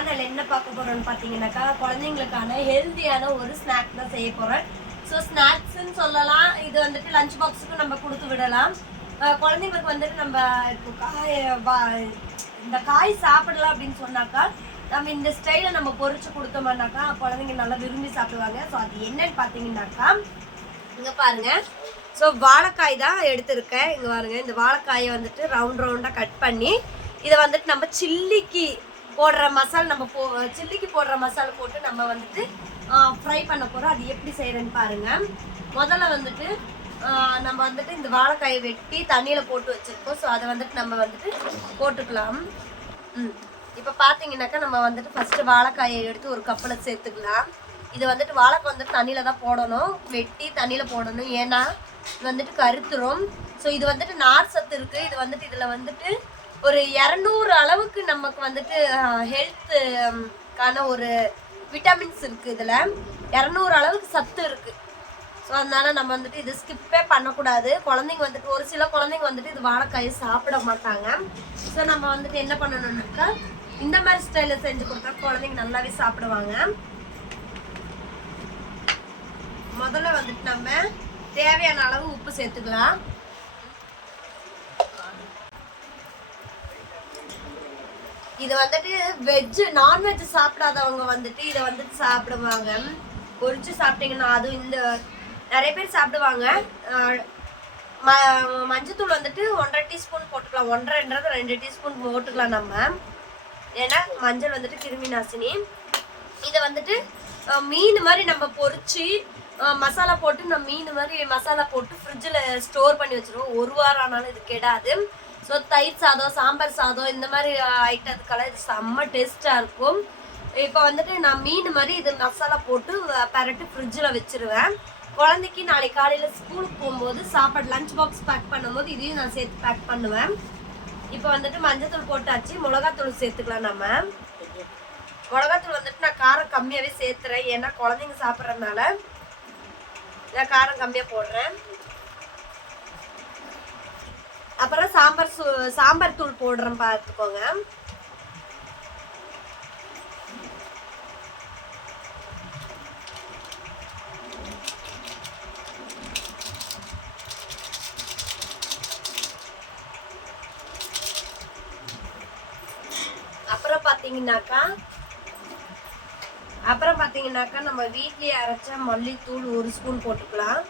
காரணம் என்ன பார்க்க போகிறோன்னு பார்த்தீங்கன்னாக்கா குழந்தைங்களுக்கான ஹெல்த்தியான ஒரு ஸ்நாக் தான் செய்ய போகிறேன் ஸோ ஸ்நாக்ஸ்ன்னு சொல்லலாம். இது வந்துட்டு லஞ்ச் பாக்ஸுக்கும் நம்ம கொடுத்து விடலாம். குழந்தைங்களுக்கு வந்துட்டு நம்ம இப்போ காய் வா- இந்த காய் சாப்பிடலாம் அப்படின்னு சொன்னாக்கா நம்ம இந்த ஸ்டைலில் நம்ம பொறிச்சு கொடுத்தோம்னாக்கா குழந்தைங்க நல்லா விரும்பி சாப்பிடுவாங்க. ஸோ அது என்னன்னு பார்த்தீங்கன்னாக்கா இங்கே பாருங்க. ஸோ வாழைக்காய் தான் எடுத்திருக்கேன். இங்கே பாருங்க. இந்த வாழைக்காயை வந்துட்டு ரவுண்ட் ரவுண்டாக கட் பண்ணி இதை வந்துட்டு நம்ம சில்லிக்கு போடுற மசால் நம்ம போ சில்லிக்கு போடுற மசாலா போட்டு நம்ம வந்துட்டு ஃப்ரை பண்ண போகிறோம் அது எப்படி செய்கிறேன்னு பாருங்கள் முதல்ல வந்துட்டு நம்ம வந்துட்டு இந்த வாழைக்காயை வெட்டி தண்ணியில் போட்டு வச்சுருக்கோம். ஸோ அதை வந்துட்டு நம்ம வந்துட்டு போட்டுக்கலாம். ம். இப்போ பார்த்தீங்கன்னாக்கா நம்ம வந்துட்டு ஃபஸ்ட்டு வாழைக்காயை எடுத்து ஒரு கப்பில் சேர்த்துக்கலாம். இது வந்துட்டு வாழைக்காய் வந்துட்டு தண்ணியில் தான் போடணும். வெட்டி தண்ணியில் போடணும். ஏன்னா இது வந்துட்டு கருத்துரும். ஸோ இது வந்துட்டு நார் சத்து இருக்குது இது வந்துட்டு இதில் வந்துட்டு ஒரு இரநூறு அளவுக்கு நமக்கு வந்துட்டு ஹெல்த்துக்கான ஒரு விட்டமின்ஸ் இருக்குது இதில். இரநூறு அளவுக்கு சத்து இருக்குது ஸோ அதனால நம்ம வந்துட்டு இது ஸ்கிப்பே பண்ணக்கூடாது. குழந்தைங்க வந்துட்டு ஒரு சில குழந்தைங்க வந்துட்டு இது வாழைக்காயை சாப்பிட மாட்டாங்க. ஸோ நம்ம வந்துட்டு என்ன பண்ணணும்னாக்கா இந்த மாதிரி ஸ்டைலில் செஞ்சு கொடுத்தா குழந்தைங்க நல்லாவே சாப்பிடுவாங்க. முதல்ல வந்துட்டு நம்ம தேவையான அளவு உப்பு சேர்த்துக்கலாம். இது வந்துட்டு வெஜ் நான்வெஜ் சாப்பிடாதவங்க வந்துட்டு இதை வந்துட்டு சாப்பிடுவாங்க. பொரிச்சு சாப்பிட்டீங்கன்னா அதுவும் இந்த நிறைய பேர் சாப்பிடுவாங்க. ம மஞ்சத்தூள் வந்துட்டு ஒன்றரை டீஸ்பூன் போட்டுக்கலாம். ஒன்றரைன்றது ரெண்டு டீஸ்பூன் போட்டுக்கலாம் நம்ம. ஏன்னா மஞ்சள் வந்துட்டு கிருமி நாசினி. இதை வந்துட்டு மீன் மாதிரி நம்ம பொறிச்சு மசாலா போட்டு நம்ம மீன் மாதிரி மசாலா போட்டு ஃப்ரிட்ஜில் ஸ்டோர் பண்ணி வச்சுருவோம். ஒரு வாரம் ஆனாலும் இது கெடாது. ஸோ தயிர் சாதம் சாம்பார் சாதம் இந்த மாதிரி ஐட்டத்துக்கெல்லாம் இது செம்ம டேஸ்ட்டாக இருக்கும். இப்போ வந்துட்டு நான் மீன் மாதிரி இது மசாலா போட்டு பரட்டு ஃப்ரிட்ஜில் வச்சிருவேன். குழந்தைக்கு நாளைக்கு காலையில் ஸ்கூலுக்கு போகும்போது சாப்பாடு லஞ்ச் பாக்ஸ் பேக் பண்ணும்போது இதையும் நான் சேர்த்து பேக் பண்ணுவேன். இப்போ வந்துட்டு மஞ்சத்தூள் போட்டாச்சு மிளகாத்தூள் சேர்த்துக்கலாம் நம்ம. மிளகாத்தூள் வந்துட்டு நான் காரம் கம்மியாகவே சேர்த்துறேன். ஏன்னா குழந்தைங்க சாப்பிட்றதுனால நான் காரம் கம்மியாக போடுறேன். அப்புறம் சாம்பார் சாம்பார் தூள் போடுறேன் பார்த்துக்கோங்க அப்புறம் பார்த்தீங்கன்னாக்கா அப்புறம் பார்த்தீங்கன்னாக்கா நம்ம வீட்லயே அரைச்ச மல்லித்தூள் ஒரு ஸ்பூன் போட்டுக்கலாம்.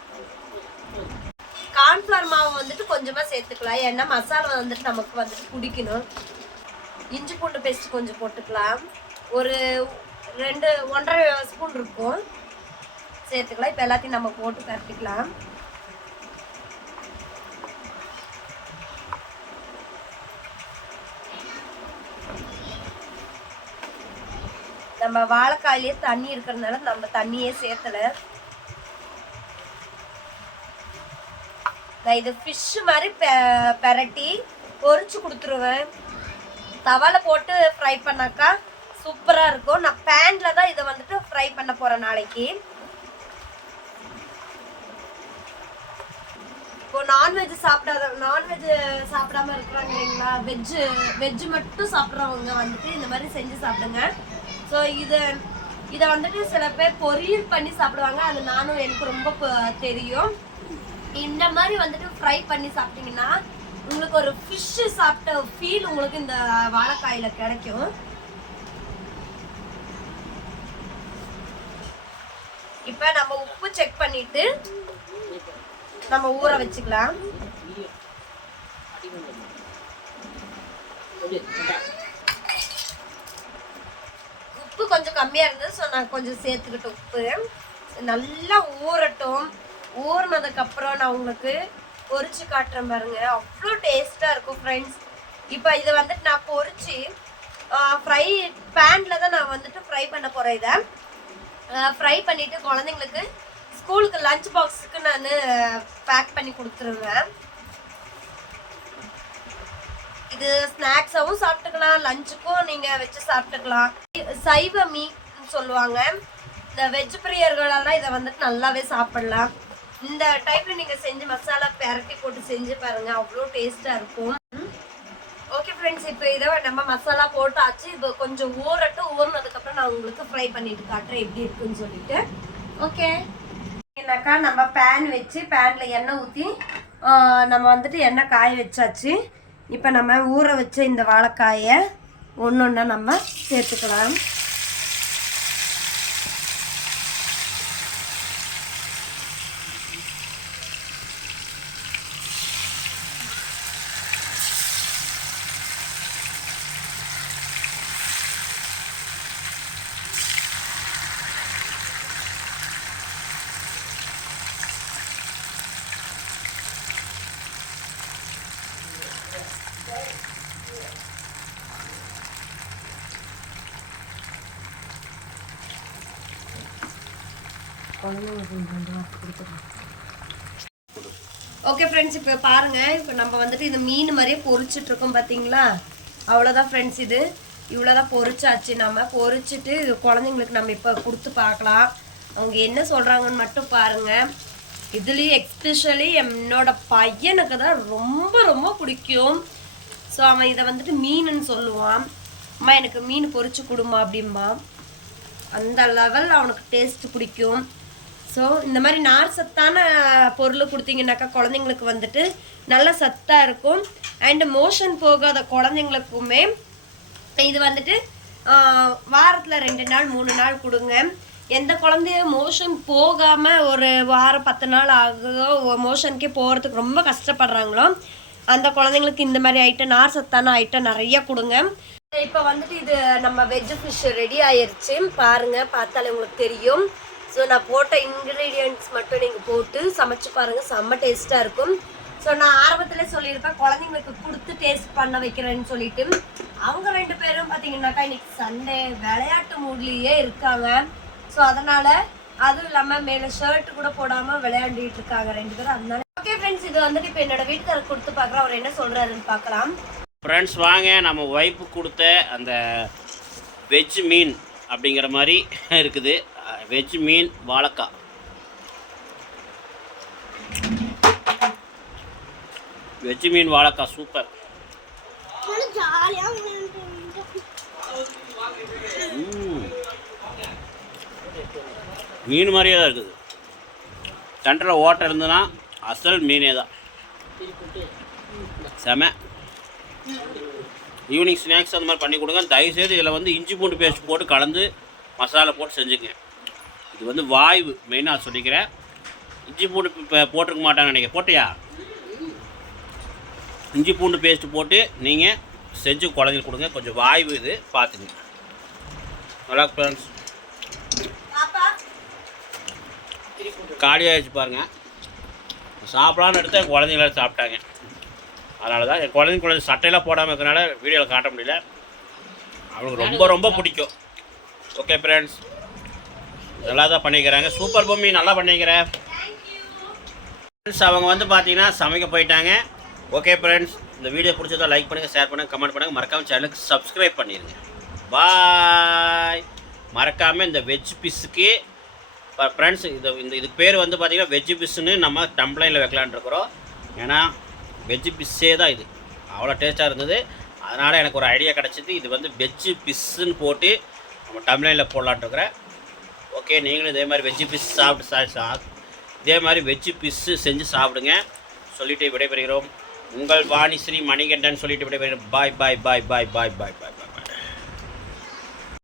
கார்ன்ஃப்ளவர் மாவு வந்து வந்துட்டு கொஞ்சமாக சேர்த்துக்கலாம். ஏன்னா மசாலா வந்துட்டு நமக்கு வந்துட்டு பிடிக்கணும். இஞ்சி பூண்டு பேஸ்ட் கொஞ்சம் போட்டுக்கலாம். ஒரு ரெண்டு ஒன்றரை ஸ்பூன் இருக்கும். சேர்த்துக்கலாம். இப்போ எல்லாத்தையும் நம்ம போட்டு பரட்டிக்கலாம். நம்ம வாழைக்காயிலே தண்ணி இருக்கிறதுனால நம்ம தண்ணியே சேர்த்தல. நான் இது ஃபிஷ் மாதிரி பெ- பெரட்டி பொறிச்சு கொடுத்துருவேன். தவால போட்டு ஃப்ரை பண்ணாக்கா சூப்பராக இருக்கும். நான் பேனில் தான் இதை வந்துட்டு ஃப்ரை பண்ண போகிறேன் நாளைக்கு. இப்போ நான்வெஜ் சாப்பிடாத நான்வெஜ் சாப்பிடாம இருக்கிறாங்க இல்லைங்களா? வெஜ்ஜு வெஜ்ஜு மட்டும் சாப்பிட்றவங்க வந்துட்டு இந்த மாதிரி செஞ்சு சாப்பிடுங்க. ஸோ இது இதை வந்துட்டு சில பேர் பொரியல் பண்ணி சாப்பிடுவாங்க. அது நானும் எனக்கு ரொம்ப தெரியும். இந்த மாதிரி வந்துட்டு ஃப்ரை பண்ணி சாப்பிட்டீங்கன்னா உங்களுக்கு ஒரு ஃபிஷ்ஷு சாப்பிட்ட ஃபீல் உங்களுக்கு இந்த வாழைக்காயில் கிடைக்கும். இப்போ நம்ம உப்பு செக் பண்ணிட்டு நம்ம ஊற வச்சுக்கலாம். உப்பு கொஞ்சம் கம்மியாக இருந்தது ஸோ நான் கொஞ்சம் சேர்த்துக்கிட்டேன் உப்பு. நல்லா ஊறட்டும். ஊறினதுக்கப்புறம் நான் உங்களுக்கு பொறிச்சு காட்டுறேன் பாருங்க. அவ்வளோ டேஸ்ட்டாக இருக்கும் ஃப்ரெண்ட்ஸ் இப்போ இதை வந்துட்டு நான் பொறிச்சு ஃப்ரை பேனில் தான் நான் வந்துட்டு ஃப்ரை பண்ண போகிறேன் இதை. ஃப்ரை பண்ணிவிட்டு குழந்தைங்களுக்கு ஸ்கூலுக்கு லஞ்ச் பாக்ஸுக்கு நான் பேக் பண்ணி கொடுத்துருவேன். இது ஸ்நாக்ஸாகவும் சாப்பிட்டுக்கலாம் லஞ்சுக்கும் நீங்கள் வச்சு சாப்பிட்டுக்கலாம். சைவ மீட்னு சொல்லுவாங்க. இந்த வெஜ் பிரியர்களெல்லாம் இதை வந்துட்டு நல்லாவே சாப்பிடலாம். இந்த டைப்பில் நீங்கள் செஞ்சு மசாலா பெரட்டி போட்டு செஞ்சு பாருங்கள் அவ்வளோ டேஸ்ட்டாக இருக்கும். ஓகே ஃப்ரெண்ட்ஸ் இப்போ இதை நம்ம மசாலா போட்டாச்சு. இப்போ கொஞ்சம் ஊறட்டும். ஊறினதுக்கப்புறம் நான் உங்களுக்கு ஃப்ரை பண்ணிட்டு காட்டுறேன் எப்படி இருக்குன்னு சொல்லிட்டு. ஓகே என்னக்கா நம்ம பேன் வச்சு பேனில் எண்ணெய் ஊற்றி நம்ம வந்துட்டு எண்ணெய் காய வச்சாச்சு. இப்போ நம்ம ஊற வச்ச இந்த வாழைக்காயை ஒன்று ஒன்றா நம்ம சேர்த்துக்கலாம். ஓகே ஃப்ரெண்ட்ஸ் இப்போ பாருங்கள் இப்போ நம்ம வந்துட்டு இந்த மீன் மாதிரியே பொறிச்சிட்ருக்கோம் பார்த்தீங்களா அவ்வளோதான் ஃப்ரெண்ட்ஸ் இது. இவ்வளோதான் பொரிச்சாச்சு. நம்ம பொறிச்சிட்டு இது குழந்தைங்களுக்கு நம்ம இப்போ கொடுத்து பார்க்கலாம். அவங்க என்ன சொல்கிறாங்கன்னு மட்டும் பாருங்க. இதுலேயும் எக்ஸ்பெஷலி என்னோட பையனுக்கு தான் ரொம்ப ரொம்ப பிடிக்கும். ஸோ அவன் இதை வந்துட்டு மீனுன்னு சொல்லுவான். அம்மா எனக்கு மீன் பொறிச்சு கொடுமா அப்படிம்பா அந்த லெவல் அவனுக்கு டேஸ்ட் பிடிக்கும். ஸோ இந்த மாதிரி நார் சத்தான பொருள் கொடுத்தீங்கன்னாக்கா குழந்தைங்களுக்கு வந்துட்டு நல்ல சத்தாக இருக்கும். அண்டு மோஷன் போகாத குழந்தைங்களுக்குமே இது வந்துட்டு வாரத்தில் ரெண்டு நாள் மூணு நாள் கொடுங்க. எந்த குழந்தைய மோஷன் போகாமல் ஒரு வாரம் பத்து நாள் ஆகுதோ மோஷனுக்கே போகிறதுக்கு ரொம்ப கஷ்டப்படுறாங்களோ அந்த குழந்தைங்களுக்கு இந்த மாதிரி ஐட்டம் நார் சத்தான ஐட்டம் நிறைய கொடுங்க. இப்போ வந்துட்டு இது நம்ம வெஜ் ஃபிஷ் ரெடி ஆயிடுச்சு பாருங்கள் பார்த்தாலே உங்களுக்கு தெரியும். ஸோ நான் போட்ட இன்க்ரீடியன்ட்ஸ் மட்டும் நீங்கள் போட்டு சமைச்சு பாருங்கள் செம்ம டேஸ்ட்டாக இருக்கும். ஸோ நான் ஆரம்பத்தில் சொல்லியிருப்பேன் குழந்தைங்களுக்கு கொடுத்து டேஸ்ட் பண்ண வைக்கிறேன்னு சொல்லிட்டு. அவங்க ரெண்டு பேரும் பார்த்தீங்கன்னாக்கா இன்னைக்கு சண்டே விளையாட்டு மூட்லேயே இருக்காங்க. ஸோ அதனால் அதுவும் இல்லாமல் மேலே ஷர்ட் கூட போடாமல் விளையாண்டுட்டு இருக்காங்க ரெண்டு பேரும். அதனால ஓகே ஃப்ரெண்ட்ஸ் இது வந்துட்டு இப்போ என்னோட வீட்டுக்காரர் கொடுத்து பார்க்குறேன். அவர் என்ன சொல்கிறாருன்னு பார்க்கலாம். ஃப்ரெண்ட்ஸ் வாங்க. நம்ம ஒய்ஃபு கொடுத்த அந்த வெஜ் மீன் அப்படிங்கிற மாதிரி இருக்குது. வெஜ் மீன் வாழைக்காய் வெஜ் மீன் வாழைக்காய் சூப்பர். மீன் மாதிரியே தான் இருக்குது. சென்டரில் ஓட்டை இருந்ததுன்னா அசல் மீனே தான். செம. ஈவினிங் ஸ்நாக்ஸ் அந்த மாதிரி பண்ணி கொடுங்க. தயவுசெய்து இதில் வந்து இஞ்சி பூண்டு பேஸ்ட் போட்டு கலந்து மசாலா போட்டு செஞ்சுங்க இது வந்து வாய்வு மெயினாக சொல்லிக்கிறேன் இஞ்சி பூண்டு இப்போ போட்டிருக்க மாட்டாங்கன்னு நினைக்கிறேன். போட்டியா? இஞ்சி பூண்டு பேஸ்ட் போட்டு நீங்கள் செஞ்சு குழந்தைங்களுக்கு கொடுங்க. கொஞ்சம் வாய்வு இது பார்த்துங்க. நல்லா ஃப்ரெண்ட்ஸ் காலியாகிடுச்சு பாருங்கள் சாப்பிடலான்னு எடுத்து என் குழந்தைங்கள சாப்பிட்டாங்க. அதனால தான் என் குழந்தைங்க குழந்தை சட்டையெல்லாம் போடாமல் இருக்கிறனால வீடியோவில் காட்ட முடியல. அவங்களுக்கு ரொம்ப ரொம்ப பிடிக்கும். ஓகே ஃப்ரெண்ட்ஸ் நல்லா தான் பண்ணிக்கிறாங்க. சூப்பர் பொம்மி நல்லா பண்ணிக்கிறேன். ஃப்ரெண்ட்ஸ் அவங்க வந்து பார்த்தீங்கன்னா சமைக்க போயிட்டாங்க. ஓகே ஃப்ரெண்ட்ஸ் இந்த வீடியோ பிடிச்சதா லைக் பண்ணுங்கள் ஷேர் பண்ணுங்கள் கமெண்ட் பண்ணுங்கள் மறக்காமல் சேனலுக்கு சப்ஸ்கிரைப் பண்ணிடுங்க பாய் மறக்காமல் இந்த வெஜ் பிஸ்ஸுக்கு ஃப்ரெண்ட்ஸ் இது இந்த இதுக்கு பேர் வந்து பார்த்தீங்கன்னா வெஜ் பிஸ்ஸுன்னு நம்ம டம்ப்ளைனில் வைக்கலான்னு இருக்கிறோம். ஏன்னா வெஜ் பிஸ்ஸே தான் இது. அவ்வளோ டேஸ்ட்டாக இருந்தது. அதனால் எனக்கு ஒரு ஐடியா கிடச்சிது. இது வந்து வெஜ்ஜு பிஸ்ஸுன்னு போட்டு நம்ம டம்ப்ளைனில் போடலான்ட்டுருக்குறேன் இருக்கிறேன். ஓகே நீங்களும் இதே மாதிரி வெஜ்ஜு பிஸ் சாப்பிட்டு சா சா இதே மாதிரி வெஜ்ஜு பிஸ்ஸு செஞ்சு சாப்பிடுங்க. சொல்லிட்டு விடைபெறுகிறோம். உங்கள் வாணிஸ்ரீ மணிகண்டன் சொல்லிட்டு விடைபெறுகிறோம். பாய் பாய் பாய் பாய் பாய் பாய் பாய் பாய்